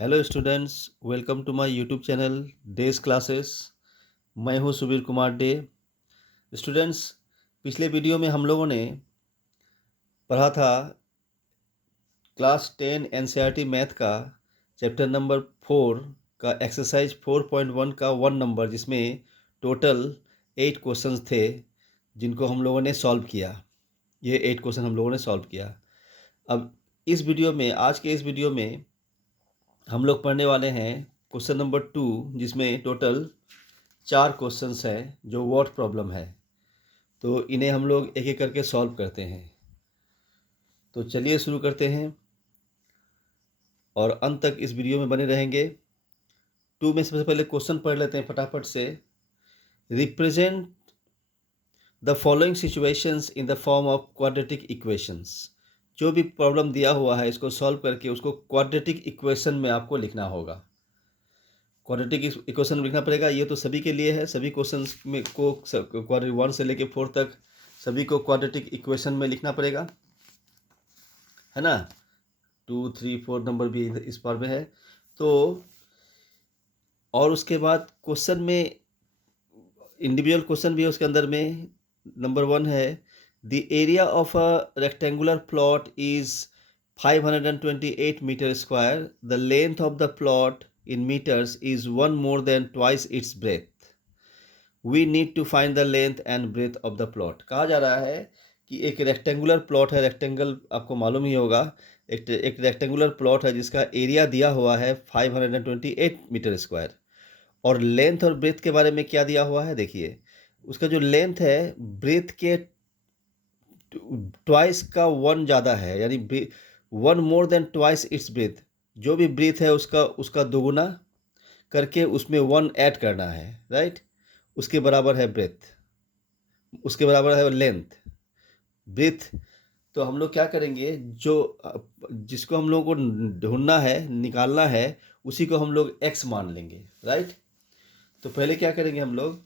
Hello students, welcome to my YouTube channel Dey's classes. मैं हूं Subir Kumar Dey. Students, पिछले वीडियो में हम लोगों ने पढ़ा था क्लास 10 एनसीईआरटी मैथ का चैप्टर नंबर 4 का एक्सरसाइज 4.1 का 1 नंबर, जिसमें टोटल 8 क्वेश्चंस थे जिनको हम लोगों ने सॉल्व किया। ये 8 क्वेश्चन हम लोगों ने सॉल्व किया। अब इस वीडियो में, आज के इस वीडियो में हम लोग पढ़ने वाले हैं क्वेश्चन नंबर 2, जिसमें टोटल 4 क्वेश्चंस है जो वर्ड प्रॉब्लम है। तो इन्हें हम लोग एक एक करके सॉल्व करते हैं। तो चलिए शुरू करते हैं और अंत तक इस वीडियो में बने रहेंगे। 2 में सबसे पहले क्वेश्चन पढ़ लेते हैं फटाफट से। Represent the following situations in the form of quadratic equations. जो भी प्रॉब्लम दिया हुआ है इसको सॉल्व करके उसको क्वाड्रेटिक इक्वेशन में आपको लिखना होगा। क्वाड्रेटिक इक्वेशन में लिखना पड़ेगा। ये तो सभी के लिए है, सभी क्वेश्चंस में को क्वाड्रेटिक 1 से लेके 4 तक सभी को क्वाड्रेटिक इक्वेशन में लिखना पड़ेगा, है ना। 2, 3, 4 नंबर भी इस बार में है। तो और उसके बाद क्वेश्चन में इंडिविजुअल क्वेश्चन भी है उसके अंदर में। नंबर 1 है, the area of a rectangular plot is 528 metre square. The length of the plot in meters is 1 more than twice its breadth. We need to find the length and breadth of the plot. कहा जा रहा है कि एक rectangular plot है। Rectangle आपको मालूम ही होगा। एक रेक्टेंगुलर प्लॉट है जिसका एरिया दिया हुआ है 528 मीटर स्क्वायर। और लेंथ और ब्रेथ के बारे में क्या दिया हुआ है, देखिए। उसका जो लेंथ है ब्रेथ के ट्वाइस का 1 ज़्यादा है, यानी 1 more than twice its breath. जो भी ब्रेथ है उसका दोगुना करके उसमें 1 ऐड करना है, राइट। उसके बराबर है ब्रेथ, उसके बराबर है लेंथ। ब्रेथ तो हम लोग क्या करेंगे, जो जिसको हम लोग को ढूंढना है, निकालना है, उसी को हम लोग x मान लेंगे, राइट। तो पहले क्या करेंगे हम लोग,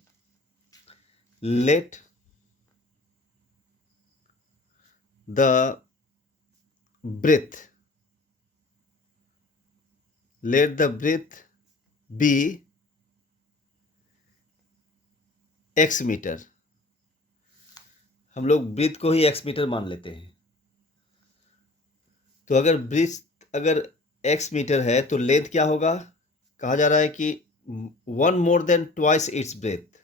let the breadth be x metre. हम लोग ब्रेथ को ही x मीटर मान लेते हैं। तो अगर x मीटर है तो लेंथ क्या होगा, कहा जा रहा है कि 1 more than twice its breath.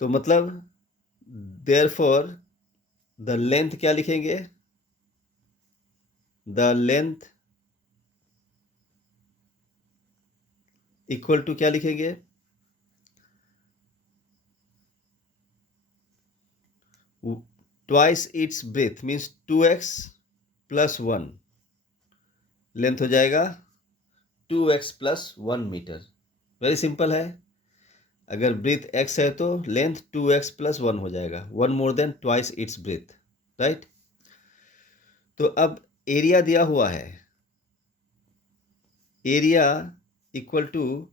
तो मतलब देयरफॉर द लेंथ क्या लिखेंगे, द लेंथ इक्वल टू क्या लिखेंगे, twice its breath means 2x plus 1। Length हो जाएगा 2x plus 1 metre. Very simple है। अगर ब्रेथ x है तो लेंथ 2x प्लस 1 हो जाएगा, 1 more than twice its breadth, right. तो अब एरिया दिया हुआ है, area equal to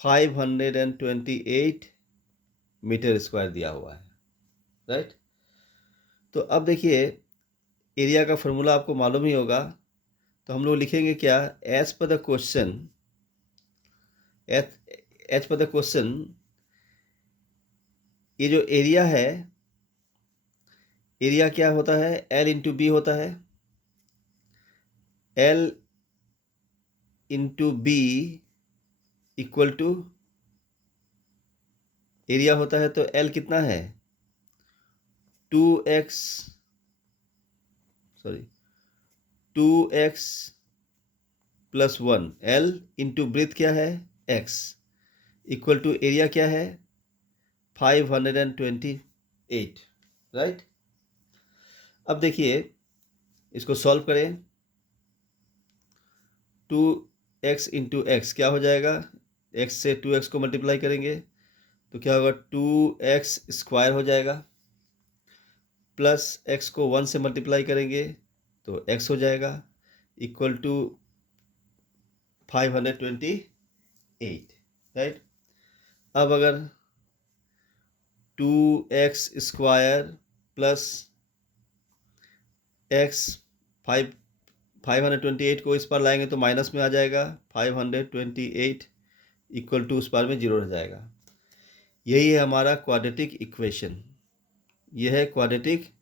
528 metre square दिया हुआ है, राइट। तो अब देखिए, एरिया का फॉर्मूला आपको मालूम ही होगा। तो हम लोग लिखेंगे क्या, as per the question, as per the question, ये जो एरिया है, एरिया क्या होता है, L इंटू बी होता है। L into b equal to area होता है, तो L कितना है, 2x 2x plus 1। L into breadth क्या है, x इक्वल टू एरिया क्या है 528, राइट। अब देखिए, इसको सॉल्व करें। 2x इंटू एक्स क्या हो जाएगा, x से 2x को मल्टीप्लाई करेंगे तो क्या होगा, 2x स्क्वायर हो जाएगा, प्लस x को 1 से मल्टीप्लाई करेंगे तो x हो जाएगा, इक्वल टू 528, राइट। अब अगर 2x स्क्वायर प्लस x 5 528 को इस पार लाएंगे तो माइनस में आ जाएगा, 528 इक्वल टू उस पार में 0 रह जाएगा। यही है हमारा क्वाड्रेटिक इक्वेशन। यह है क्वाड्रेटिक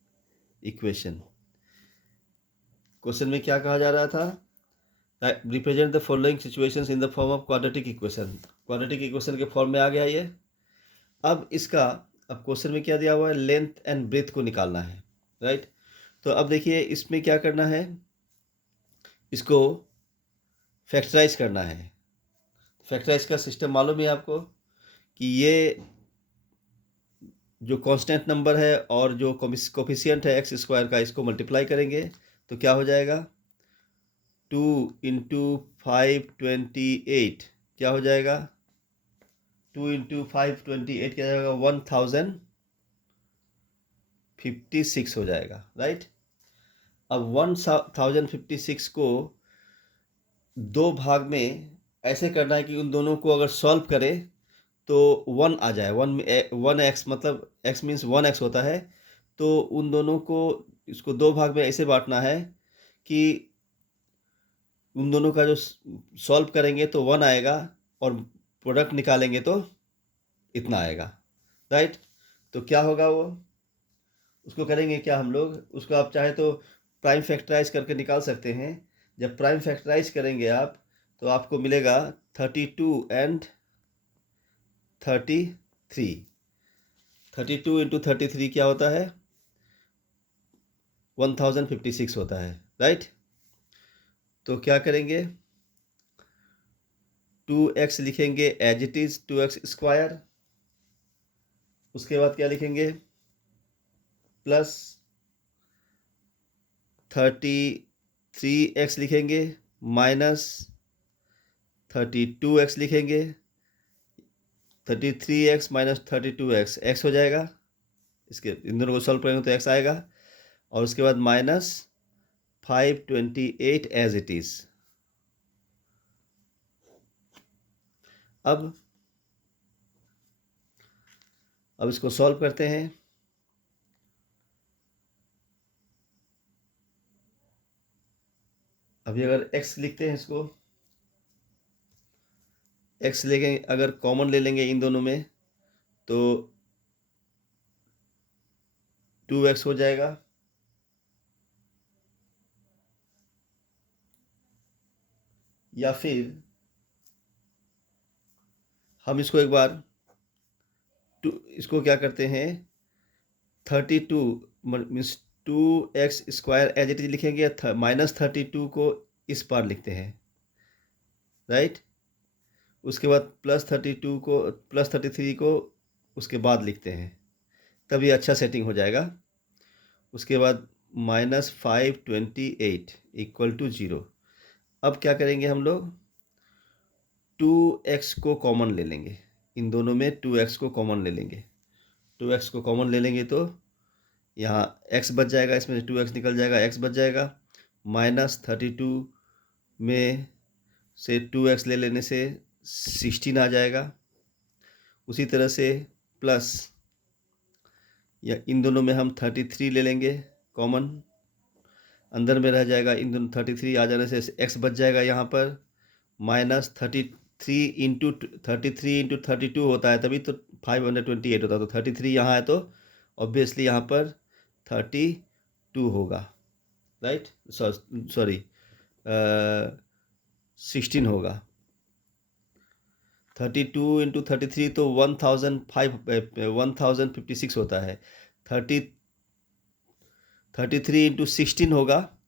इक्वेशन। क्वेश्चन में क्या कहा जा रहा था? Represent the following situations in the form of quadratic equation. Quadratic equation के फॉर्म में आ गया ये। अब क्वेश्चन में क्या दिया हुआ है? लेंथ एंड ब्रेथ को निकालना है, राइट। तो अब देखिए इसमें क्या करना है, इसको फैक्टराइज करना है। फैक्टराइज का सिस्टम मालूम है आपको कि ये जो कांस्टेंट नंबर है और जो कोफिशिएंट है एक्स स्क्वायर का, इसको मल्टीप्लाई करेंगे तो क्या हो जाएगा? 2 इंटू 528 क्या हो जाएगा? 2 इंटू 528 क्या जाएगा? 1056 हो जाएगा, राइट। अब 1056 को दो भाग में ऐसे करना है कि उन दोनों को अगर सॉल्व करें तो 1 आ जाए। 1x, मतलब x मीन्स 1x होता है। तो उन दोनों को, इसको दो भाग में ऐसे बांटना है कि उन दोनों का जो सॉल्व करेंगे तो 1 आएगा और प्रोडक्ट निकालेंगे तो इतना आएगा, राइट। तो क्या होगा वो, उसको करेंगे क्या हम लोग, उसको आप चाहे तो प्राइम फैक्टराइज करके निकाल सकते हैं। जब प्राइम फैक्टराइज करेंगे आप तो आपको मिलेगा 32 एंड 33। 32 इंटू 33 क्या होता है? 1056 होता है, राइट। तो क्या करेंगे? 2x लिखेंगे as it is 2x square. उसके बाद क्या लिखेंगे? प्लस 33x लिखेंगे माइनस 32x लिखेंगे। 33x माइनस 32x x हो जाएगा। इसके इन दोनों को सॉल्व करेंगे तो x आएगा। और उसके बाद माइनस 528 एज इट इज। अब इसको सॉल्व करते हैं। अभी अगर x लिखते हैं, इसको x लेंगे, अगर कॉमन ले लेंगे इन दोनों में तो 2x हो जाएगा। या फिर हम इसको एक बार इसको क्या करते हैं, 32 means 2x square as it is लिखेंगे, माइनस 32 को इस पार लिखते हैं, राइट। उसके बाद प्लस 33 को उसके बाद लिखते हैं, तब ये अच्छा सेटिंग हो जाएगा। उसके बाद माइनस 528 इक्वल टू 0। अब क्या करेंगे हम लोग? 2x को कॉमन ले लेंगे। इन दोनों में 2x को कॉमन ले लेंगे। 2x को कॉमन ले लेंगे तो यहाँ x बच जाएगा, इसमें 2x निकल जाएगा, x बच जाएगा। माइनस 32 में से 2x ले लेने से 16 आ जाएगा। उसी तरह से प्लस, या इन दोनों में हम 33 ले लेंगे कॉमन, अंदर में रह जाएगा। इन दोनों 33 आ जाने से x बच जाएगा यहाँ पर। माइनस 33 इंटू 32 होता है, तभी तो 528 होता है। तो 33 यहाँ है तो ऑब्वियसली यहाँ पर 32 होगा, राइट। सॉरी 16 होगा। 32 इंटू 33 तो 1056 होता है। 33 इंटू 16 होगा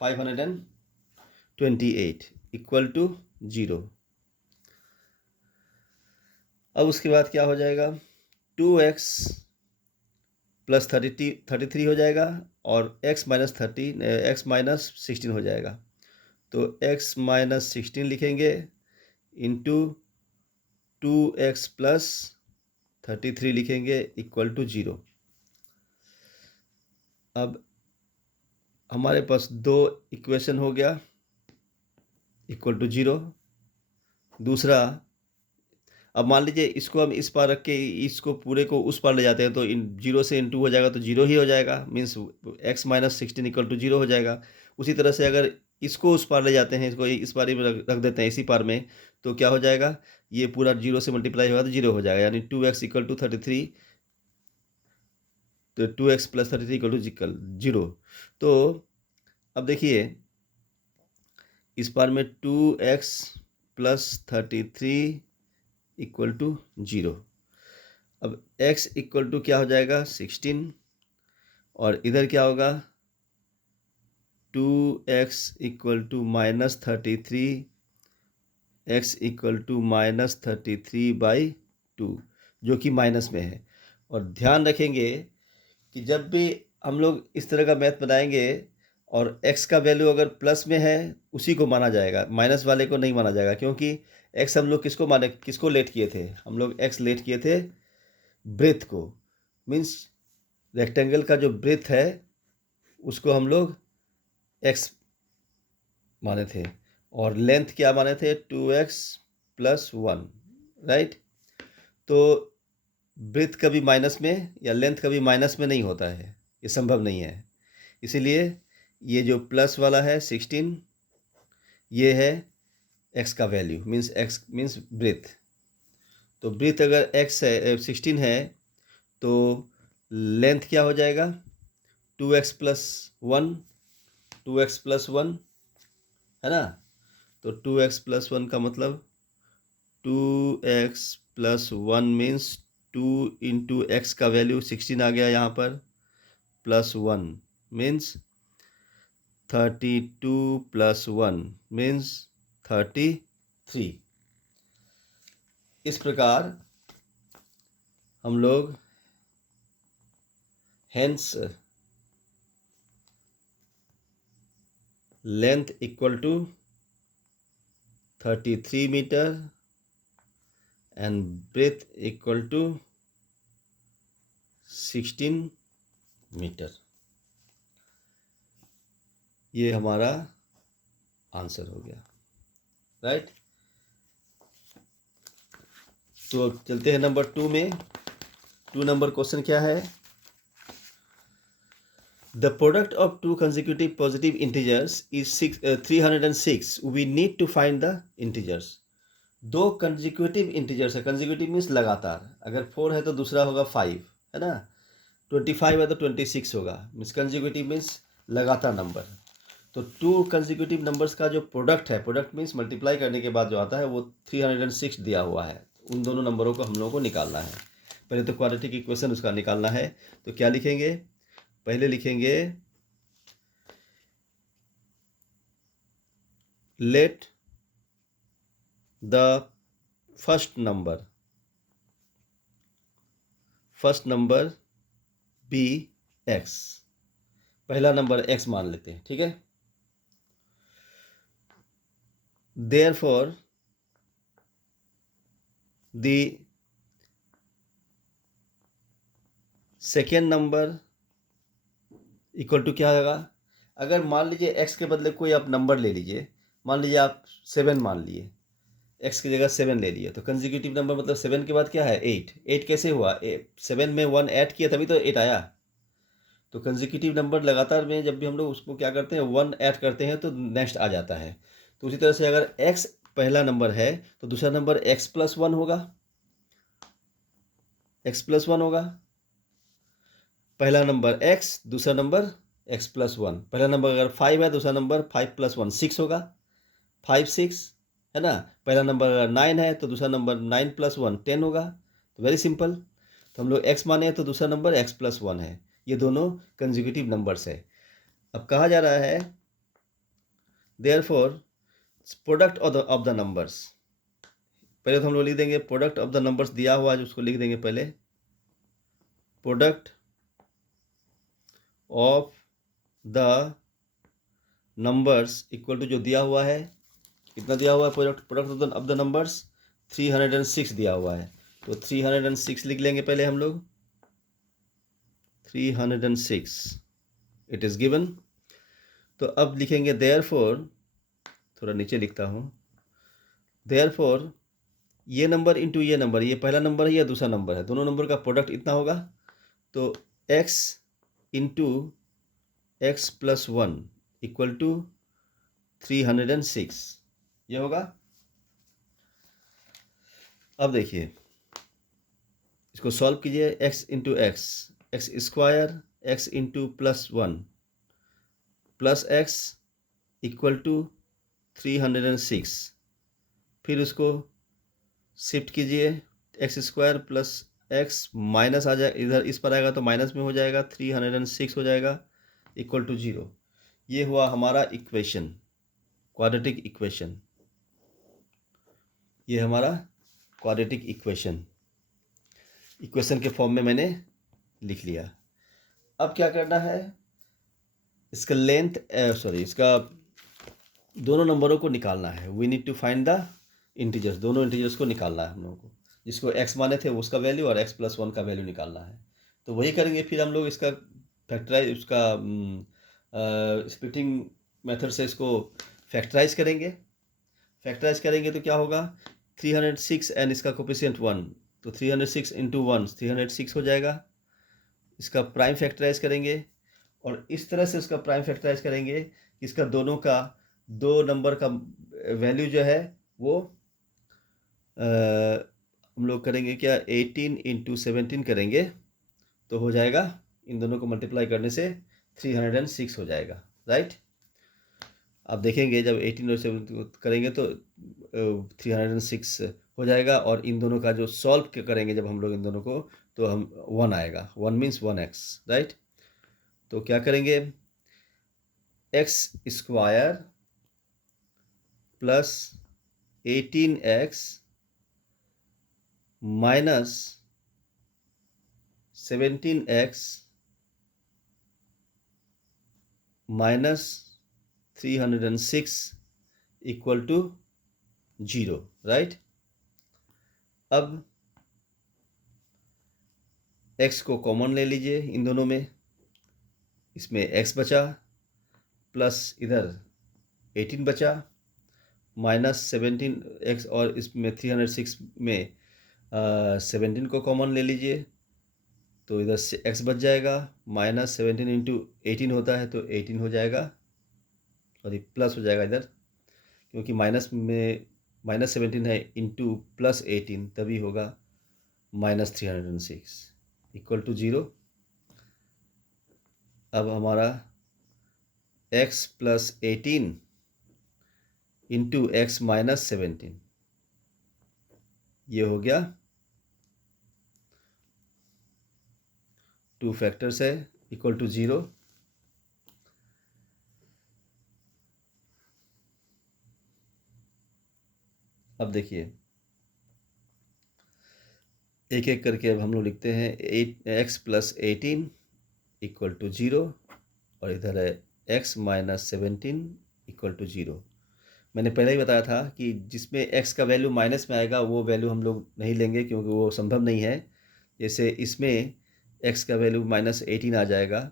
528 इक्वल टू 0। अब उसके बाद क्या हो जाएगा? 2x प्लस 33 हो जाएगा और x माइनस 16 हो जाएगा। तो x माइनस 16 लिखेंगे इंटू 2x प्लस 33 लिखेंगे इक्वल टू 0। अब हमारे पास दो इक्वेशन हो गया इक्वल टू 0। दूसरा, अब मान लीजिए इसको हम इस पार रख के इसको पूरे को उस पार ले जाते हैं तो 0 से 2 हो जाएगा तो 0 ही हो जाएगा, means x minus 16 equal to 0 हो जाएगा। उसी तरह से अगर इसको उस पार ले जाते हैं, इसको इस पार में रख देते हैं इसी पार में, तो क्या हो जाएगा, ये पूरा 0 से मल्टीप्लाई होगा तो 0 हो जाएगा, यानी 2x इक्वल टू 33, तो 2x प्लस 33 इक्वल टू 0। तो अब देखिए इस पार में 2x प्लस 33 इक्वल टू 0। अब x इक्वल टू क्या हो जाएगा 16, और इधर क्या होगा 2x equal to -33, x equal to -33/2, जो कि माइनस में है। और ध्यान रखेंगे कि जब भी हम लोग इस तरह का मैथ बनाएंगे और x का वैल्यू अगर प्लस में है उसी को माना जाएगा, माइनस वाले को नहीं माना जाएगा, क्योंकि x हम लोग किसको लेट किए थे, हम लोग x लेट किए थे ब्रेथ को, मीन्स रेक्टेंगल का जो ब्रेथ है उसको हम लोग x माने थे, और लेंथ क्या माने थे 2x प्लस 1, राइट। तो ब्रेथ कभी माइनस में या लेंथ कभी माइनस में नहीं होता है, ये संभव नहीं है। इसीलिए ये जो प्लस वाला है 16, ये है x का value, means x means breadth. तो ब्रेथ अगर x है 16 है तो लेंथ क्या हो जाएगा 2x प्लस 1, 2x प्लस 1 है ना। तो 2x प्लस 1 का मतलब 2x plus 1 means 2 into x का वैल्यू 16 आ गया यहाँ पर, प्लस 1 मीन्स 32 प्लस 1 मीन्स 33। इस प्रकार हम लोग hence length equal to 33 metre and breadth equal to 16 metre, ये हमारा आंसर हो गया, राइट। तो चलते हैं नंबर 2 में। 2 नंबर क्वेश्चन क्या है, the product of two consecutive positive integers is 306, we need to find the integers. दो कंसेक्यूटिव इंटीजर्स है, कंसेक्यूटिव मीन्स लगातार, अगर 4 है तो दूसरा होगा 5, है ना, 25 है तो 26 होगा, मीन्स कंसेक्यूटिव मीन्स लगातार नंबर। तो टू कंसेक्यूटिव नंबर्स का जो प्रोडक्ट है, प्रोडक्ट मीन्स मल्टीप्लाई करने के बाद जो आता है वो 306 दिया हुआ है, उन दोनों नंबरों को हम लोगों को निकालना है। पहले तो क्वाड्रेटिक इक्वेशन उसका निकालना है, तो क्या लिखेंगे, पहले लिखेंगे let the first number be x, पहला नंबर x मान लेते हैं, ठीक है। Therefore the second number equal to क्या होगा, अगर मान लीजिए x के बदले कोई आप नंबर ले लीजिए, मान लीजिए आप 7 मान लिए, x की जगह 7 ले लिए, तो कंसेक्यूटिव नंबर मतलब 7 के बाद क्या है 8। 8 कैसे हुआ, 7 में 1 ऐड किया तभी तो 8 आया। तो कंसेक्यूटिव नंबर लगातार में जब भी हम लोग उसको क्या करते हैं 1 ऐड करते हैं तो नेक्स्ट आ जाता है। तो उसी तरह से अगर x पहला नंबर है तो दूसरा नंबर x प्लस 1 होगा, x प्लस 1 होगा, पहला नंबर x, दूसरा नंबर x प्लस 1। पहला नंबर अगर 5 है दूसरा नंबर 5 प्लस 1 6 होगा, 5 6 है ना। पहला नंबर अगर 9 है तो दूसरा नंबर 9 प्लस 1 10 होगा। तो वेरी सिंपल, तो हम लोग x माने हैं तो दूसरा नंबर x प्लस 1 है, ये दोनों कंसेक्यूटिव नंबर्स है। अब कहा जा रहा है therefore product of the numbers, पहले तो हम लोग लिख देंगे प्रोडक्ट ऑफ द नंबर्स दिया हुआ है उसको लिख देंगे पहले, product of the numbers equal to जो दिया हुआ है, कितना दिया हुआ है, प्रोडक्ट ऑफ द नंबर्स 306 दिया हुआ है, तो 306 लिख लेंगे पहले हम लोग, 306 इट इज गिवन। तो अब लिखेंगे देयरफॉर, थोड़ा नीचे लिखता हूँ, देयरफॉर ये नंबर इंटू ये नंबर, ये पहला नंबर है या दूसरा नंबर है, दोनों नंबर का प्रोडक्ट इतना होगा, तो x into x plus 1 equal to 306, ये होगा। अब देखिए इसको सॉल्व कीजिए। x into X, X square, x into +1 plus X equal to 306। फिर उसको शिफ्ट कीजिए, X square plus X minus आ जाए, इधर इस पर आएगा तो माइनस में हो जाएगा, 306 हो जाएगा इक्वल टू 0। ये हुआ हमारा इक्वेशन, क्वाड्रेटिक इक्वेशन। ये हमारा क्वाड्रेटिक इक्वेशन के फॉर्म में मैंने लिख लिया। अब क्या करना है, इसका लेंथ इसका दोनों नंबरों को निकालना है। We need to find the integers, दोनों इंटीजर्स को निकालना है हम लोगों को। जिसको x माने थे उसका वैल्यू और x + 1 का वैल्यू निकालना है। तो वही करेंगे। फिर हम लोग इसका फैक्टराइज, उसका स्प्लिटिंग मेथड से इसको फैक्टराइज करेंगे। तो क्या होगा, 306 एंड इसका कोफिशिएंट 1, तो 306 इंटू 1 306 हो जाएगा। इसका प्राइम फैक्टराइज करेंगे और इस तरह से उसका प्राइम फैक्टराइज करेंगे कि इसका दोनों का दो नंबर का वैल्यू जो है वो हम लोग करेंगे क्या, 18 इंटू 17 करेंगे तो हो जाएगा, इन दोनों को मल्टीप्लाई करने से 306 हो जाएगा, राइट। अब देखेंगे जब 18 और 17 करेंगे तो 306 हो जाएगा, और इन दोनों का जो सॉल्व करेंगे जब हम लोग इन दोनों को, तो हम 1 आएगा, 1 मीन्स 1x, राइट। तो क्या करेंगे, x square plus 18x minus 17x minus 306 equal to 0, right. अब x को कॉमन ले लीजिए इन दोनों में, इसमें x बचा प्लस इधर 18 बचा माइनस 17x, और इसमें 306 में 17 को कॉमन ले लीजिए तो इधर से x बच जाएगा, माइनस 17 इंटू 18 होता है तो 18 हो जाएगा, और ये प्लस हो जाएगा इधर, क्योंकि माइनस में -17 है इंटू प्लस 18 तभी होगा -306 इक्वल टू 0। अब हमारा x + 18 इंटू x - 17 ये हो गया, 2 फैक्टर्स है इक्वल टू 0। अब देखिए एक एक करके अब हम लोग लिखते हैं, x + 18 इक्वल टू 0, और इधर है x - 17 इक्वल टू 0। मैंने पहले ही बताया था कि जिसमें x का वैल्यू माइनस में आएगा वो वैल्यू हम लोग नहीं लेंगे, क्योंकि वो संभव नहीं है। जैसे इसमें x का वैल्यू -18 आ जाएगा,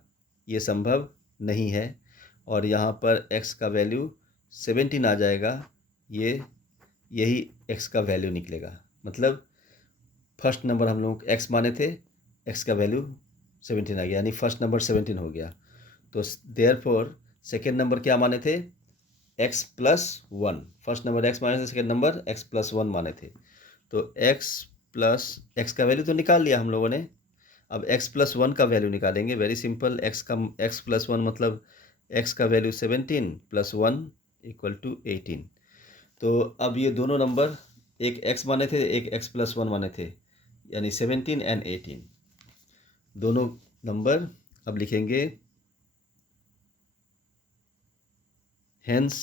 ये संभव नहीं है, और यहाँ पर x का वैल्यू 17 आ जाएगा, यही x का वैल्यू निकलेगा। मतलब फर्स्ट नंबर हम लोग x माने थे, x का वैल्यू 17 आ गया, यानी फर्स्ट नंबर 17 हो गया। तो देयरफॉर सेकेंड नंबर क्या माने थे, x + 1। फर्स्ट नंबर x माने थे, सेकेंड नंबर x + 1 माने थे। तो x का वैल्यू तो निकाल लिया हम लोगों ने। अब x + 1 का वैल्यू निकालेंगे, वेरी सिंपल। x + 1 मतलब x का वैल्यू 17 + 1 इक्वल टू 18। तो अब ये दोनों नंबर, एक x माने थे, एक x + 1 माने थे, यानी 17 एंड 18 दोनों नंबर अब लिखेंगे। Hence,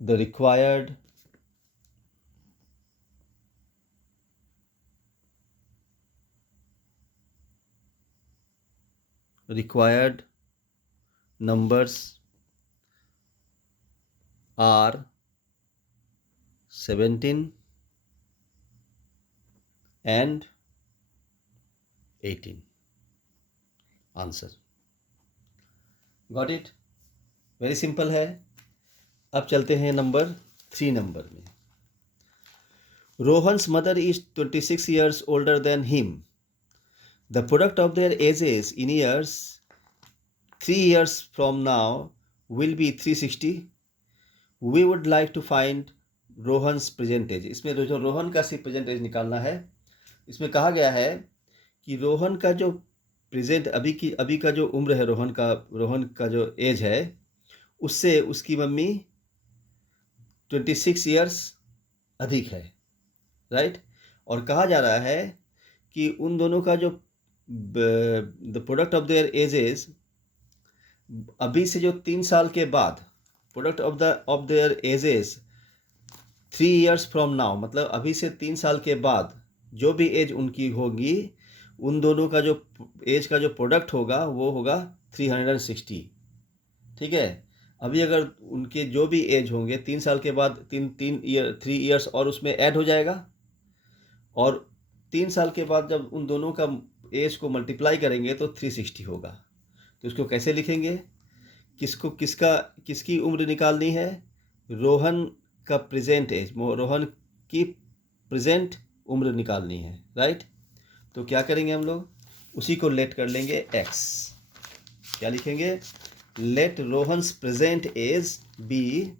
the required numbers are 17 and 18. Answer. Got it? Very simple है। अब चलते हैं नंबर 3 नंबर में। Rohan's mother is 26 years older than him. The product of their ages in years 3 years from now will be 360. We would like to find Rohan's present age. इसमें जो रोहन का सिर्फ present as निकालना है। इसमें कहा गया है कि रोहन का जो प्रेजेंट अभी का जो उम्र है रोहन का जो एज है उससे उसकी मम्मी 26 ईयर्स अधिक है, राइट। और कहा जा रहा है कि उन दोनों का जो the product of their edges अभी से जो 3 साल के बाद, product of their edges 3 years from now, मतलब अभी से 3 साल के बाद जो भी एज उनकी होगी उन दोनों का जो एज का जो प्रोडक्ट होगा वो होगा 360, ठीक है। अभी अगर उनके जो भी एज होंगे 3 साल के बाद 3 ईयर्स और उसमें ऐड हो जाएगा, और 3 साल के बाद जब उन दोनों का एज को मल्टीप्लाई करेंगे तो 360 होगा। तो इसको कैसे लिखेंगे? किसकी उम्र निकालनी है? रोहन का प्रेजेंट एज, रोहन की प्रेजेंट उम्र निकालनी है, राइट। तो क्या करेंगे हम लोग? उसी को लेट कर लेंगे x। क्या लिखेंगे? Let Rohan's present age be,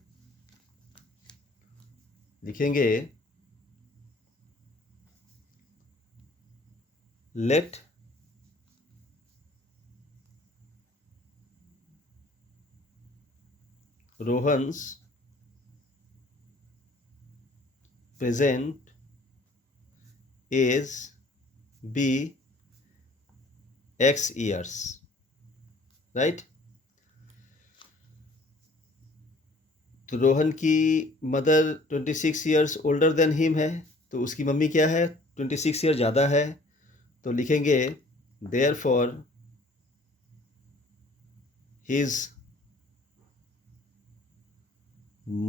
लिखेंगे let Rohan's present age be x years, right. तो रोहन की mother 26 years older than him है, तो उसकी मम्मी क्या है? 26 ईयर ज़्यादा है। तो लिखेंगे therefore his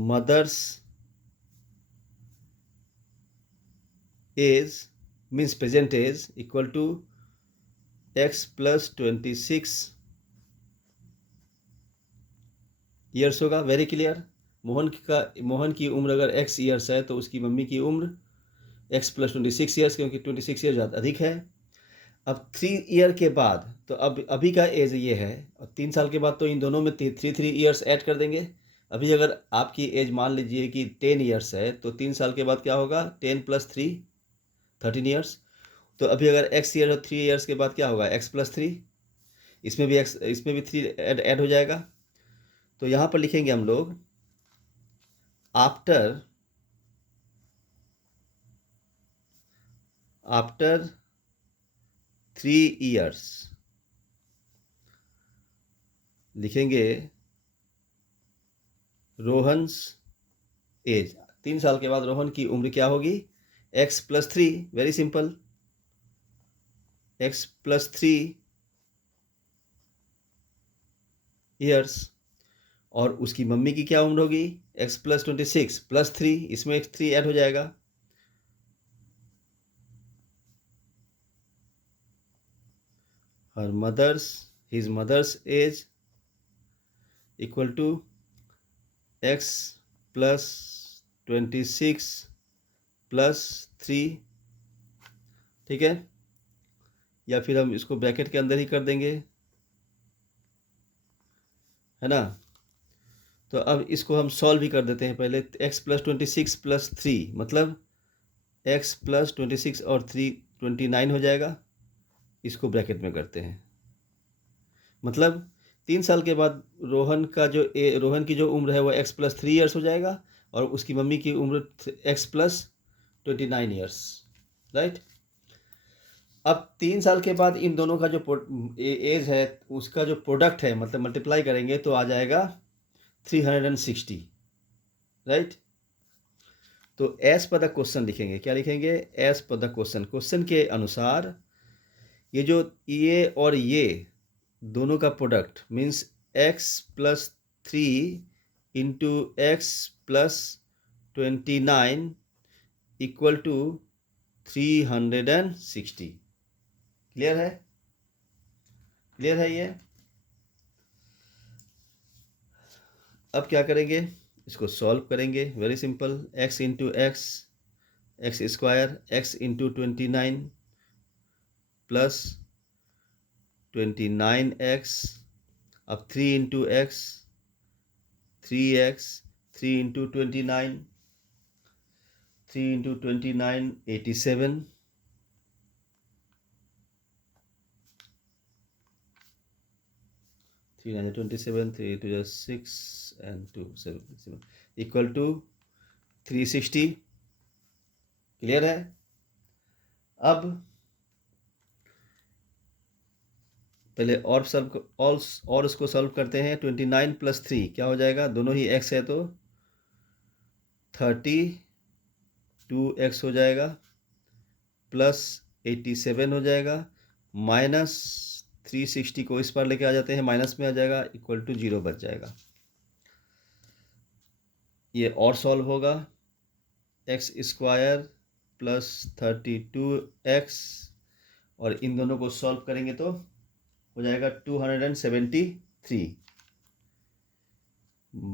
mother's age means present age equal to x plus 26 years होगा। Very clear. मोहन की उम्र अगर x ईयर्स है तो उसकी मम्मी की उम्र x प्लस 26 ईयर्स, क्योंकि 26 ईयर ज़्यादा अधिक है। अब 3 ईयर के बाद, तो अब अभी का एज ये है, और 3 साल के बाद तो इन दोनों में 3 ईयर्स ऐड कर देंगे। अभी अगर आपकी एज मान लीजिए कि 10 ईयर्स है तो 3 साल के बाद क्या होगा? 10 प्लस 3 13 ईयर्स। तो अभी अगर x ईयर और 3 ईयर्स के बाद क्या होगा? x प्लस 3, इसमें भी 3 ऐड हो जाएगा। तो यहाँ पर लिखेंगे हम लोग आफ्टर 3 ईयर्स, लिखेंगे रोहन्स एज। 3 साल के बाद रोहन की उम्र क्या होगी? x plus 3, very simple, x plus 3 years. और उसकी मम्मी की क्या उम्र होगी? x प्लस 26 प्लस 3, इसमें एक 3 ऐड हो जाएगा। his mother's age equal to x plus 26 plus 3, ठीक है। या फिर हम इसको ब्रैकेट के अंदर ही कर देंगे, है ना। तो अब इसको हम सॉल्व भी कर देते हैं पहले। x प्लस 26 प्लस 3 मतलब x प्लस 26 और 3 29 हो जाएगा। इसको ब्रैकेट में करते हैं, मतलब 3 साल के बाद रोहन की जो उम्र है वो x प्लस 3 ईयर्स हो जाएगा, और उसकी मम्मी की उम्र x प्लस 29 ईयर्स, राइट। अब 3 साल के बाद इन दोनों का जो एज है उसका जो प्रोडक्ट है, मतलब मल्टीप्लाई करेंगे तो आ जाएगा 360, राइट। तो एज पर द क्वेश्चन लिखेंगे। क्या लिखेंगे? एज पर द क्वेश्चन के अनुसार ये और ये दोनों का product means x plus 3 into x plus 29 equal to 360। Clear है? क्लियर है ये? अब क्या करेंगे? इसको सॉल्व करेंगे। Very simple, x into x square, x into 29 plus 29x अब 3 into x, 3x, 3 into 29, 3 into 29, 87, 3 9 27, 3 2 6 and 2 7 equal to 360। Clear है? अब पहले और उसको सॉल्व करते हैं। 29 + 3 क्या हो जाएगा? दोनों ही x है तो 32x हो जाएगा, प्लस 87 हो जाएगा, माइनस 360 को इस पर लेके आ जाते हैं, माइनस में आ जाएगा, इक्वल टू 0 बच जाएगा। ये और सॉल्व होगा, x² प्लस 32x, और इन दोनों को सॉल्व करेंगे तो हो जाएगा 273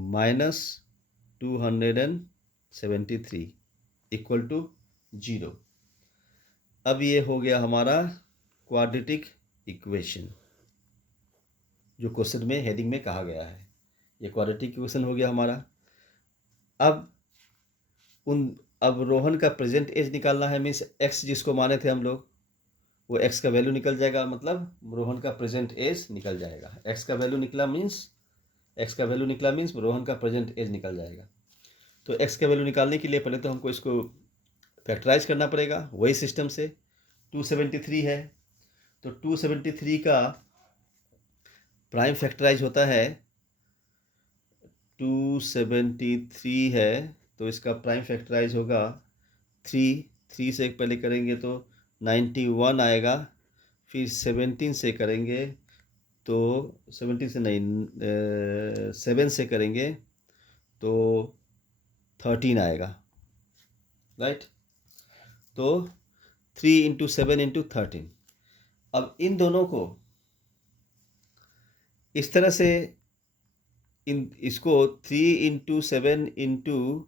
माइनस 273 इक्वल टू 0। अब ये हो गया हमारा क्वाड्रेटिक इक्वेशन जो क्वेश्चन में हेडिंग में कहा गया है। ये क्वाड्रेटिक इक्वेशन हो गया हमारा। अब रोहन का प्रेजेंट एज निकालना है, मीन्स x जिसको माने थे हम लोग, वो x का वैल्यू निकल जाएगा, मतलब रोहन का प्रेजेंट एज निकल जाएगा। x का वैल्यू निकला मीन्स रोहन का प्रेजेंट एज निकल जाएगा। तो x का वैल्यू निकालने के लिए पहले तो हमको इसको फैक्टराइज करना पड़ेगा वही सिस्टम से। 273 है तो 273 का प्राइम फैक्टराइज होता है, 273 है तो इसका प्राइम फैक्टराइज होगा 3 से पहले करेंगे तो 91 आएगा, फिर 17 से करेंगे तो 17 से नहीं 7 से करेंगे तो 13 आएगा, राइट। तो 3 इंटू 7 इंटू 13। अब इन दोनों को इस तरह से इसको 3 इंटू 7 इंटू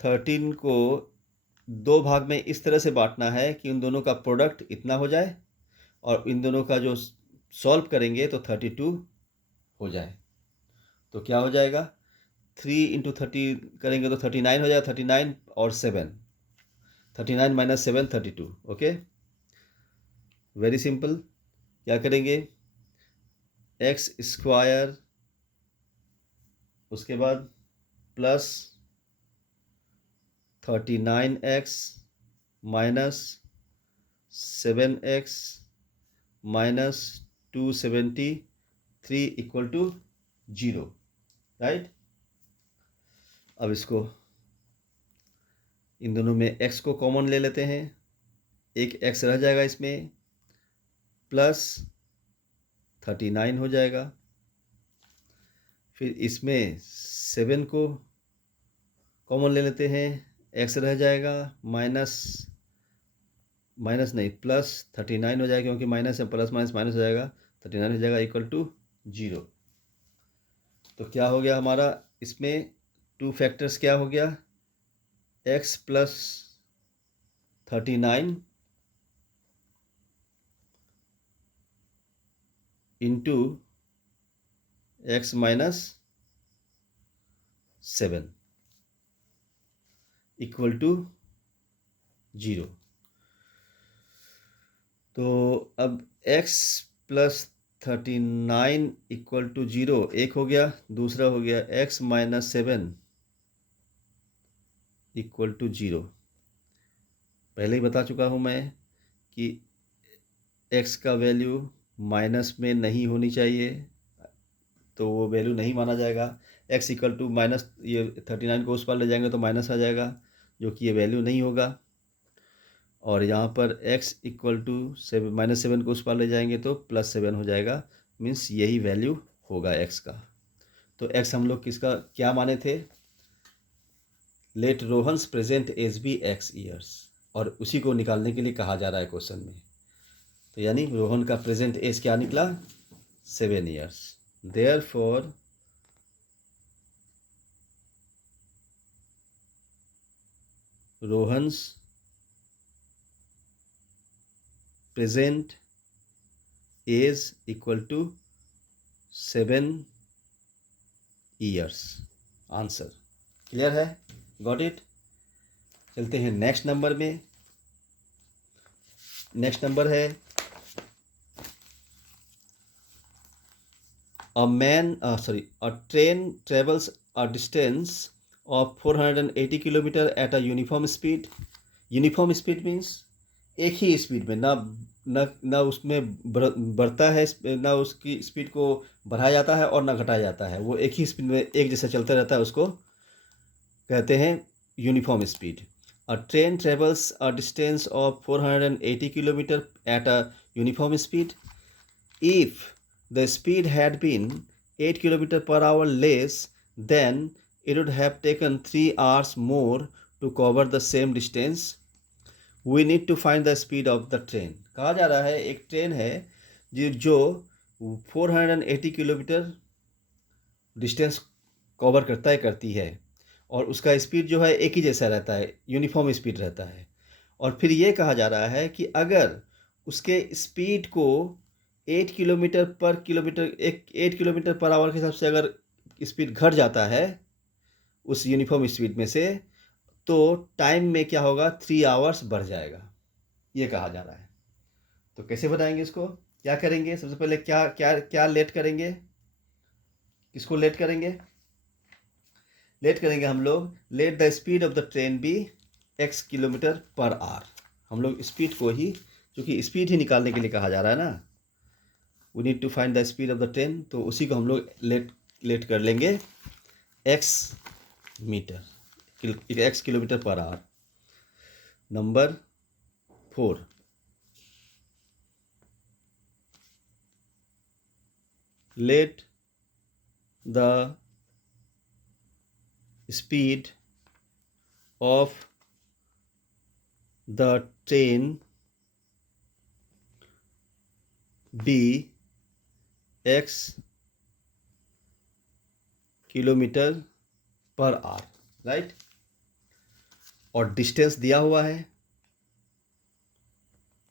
13 को दो भाग में इस तरह से बांटना है कि उन दोनों का प्रोडक्ट इतना हो जाए और इन दोनों का जो सॉल्व करेंगे तो 32 हो जाए। तो क्या हो जाएगा? 3 इंटू 30 करेंगे तो 39 हो जाएगा, 39 और 7, 39 माइनस 7 32। Okay, very simple. क्या करेंगे? x², उसके बाद plus 39x minus 7x minus 273 equal to 0, right. अब इसको इन दोनों में x को कॉमन ले लेते हैं, एक x रह जाएगा इसमें, प्लस 39 हो जाएगा, फिर इसमें 7 को कॉमन ले लेते हैं, x रह जाएगा, माइनस नहीं प्लस 39 हो जाएगा, क्योंकि माइनस है, प्लस माइनस माइनस हो जाएगा, 39 हो जाएगा इक्वल टू 0। तो क्या हो गया हमारा? इसमें टू फैक्टर्स क्या हो गया? x plus 39 into x minus 7 equal to 0। तो अब x प्लस 39 इक्वल टू 0 एक हो गया, दूसरा हो गया x माइनस 7 इक्वल टू 0। पहले ही बता चुका हूँ मैं कि x का वैल्यू माइनस में नहीं होनी चाहिए, तो वो वैल्यू नहीं माना जाएगा। x इक्वल टू माइनस, ये 39 को उस पर ले जाएंगे तो माइनस आ जाएगा, जो कि ये वैल्यू नहीं होगा। और यहाँ पर x इक्वल टू -7 को उस पर ले जाएंगे तो +7 हो जाएगा, मीन्स यही वैल्यू होगा x का। तो x हम लोग किसका क्या माने थे? Let Rohan's present age be x years, और उसी को निकालने के लिए कहा जा रहा है क्वेश्चन में। तो यानी रोहन का प्रेजेंट एज क्या निकला? 7 years. Therefore Rohan's present age equal to 7 years। Answer clear है? Got it? चलते हैं नेक्स्ट नंबर में। नेक्स्ट नंबर है a train travels a distance of 480 kilometre at a uniform speed। Uniform speed means एक ही speed में, ना ना ना उसमें बढ़ता है, ना उसकी स्पीड को बढ़ाया जाता है और ना घटाया जाता है, वो एक ही स्पीड में एक जैसा चलता रहता है, उसको कहते हैं uniform speed. A train travels a distance of 480 kilometre at a uniform speed. If the speed had been 8 km per hour less, then it would have taken 3 hours more to cover the same distance. We need to find the speed of the train। कहा जा रहा है एक train है जो 480 kilometre distance cover करता है करती है, और उसका स्पीड जो है एक ही जैसा रहता है, यूनिफॉर्म स्पीड रहता है। और फिर ये कहा जा रहा है कि अगर उसके स्पीड को 8 किलोमीटर पर किलोमीटर 8 किलोमीटर पर आवर के हिसाब से अगर स्पीड घट जाता है उस यूनिफॉर्म स्पीड में से, तो टाइम में क्या होगा, 3 आवर्स बढ़ जाएगा, ये कहा जा रहा है। तो कैसे बताएंगे इसको? क्या करेंगे? सबसे पहले क्या क्या क्या लेट करेंगे? किसको लेट करेंगे? लेट करेंगे हम लोग, let the speed of the train be x kilometre per hour. हम लोग स्पीड को ही, क्योंकि स्पीड ही निकालने के लिए कहा जा रहा है ना, we need to find the speed of the train, तो उसी को हम लोग लेट कर लेंगे x kilometre per hour. Number 4, let the speed of the train be x kilometre per hour, right. और डिस्टेंस दिया हुआ है,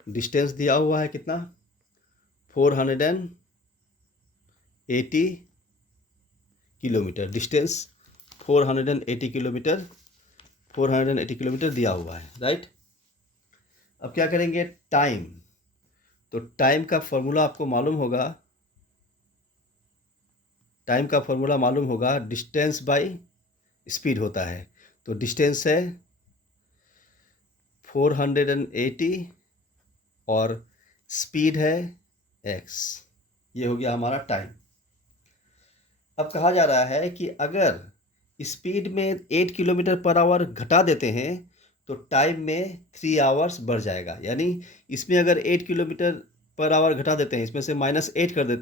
डिस्टेंस दिया हुआ है कितना, 480 किलोमीटर। डिस्टेंस 480 किलोमीटर, 480 किलोमीटर दिया हुआ है, राइट। अब क्या करेंगे, टाइम। तो टाइम का फॉर्मूला आपको मालूम होगा, टाइम का फॉर्मूला मालूम होगा, डिस्टेंस बाय स्पीड होता है। तो डिस्टेंस है 480 और स्पीड है x। ये हो गया हमारा टाइम। अब कहा जा रहा है कि अगर स्पीड में 8 किलोमीटर पर आवर घटा देते हैं तो टाइम में 3 आवर्स बढ़ जाएगा। यानी इसमें अगर 8 किलोमीटर पर आवर घटा देते हैं, इसमें से -8 कर देते हैं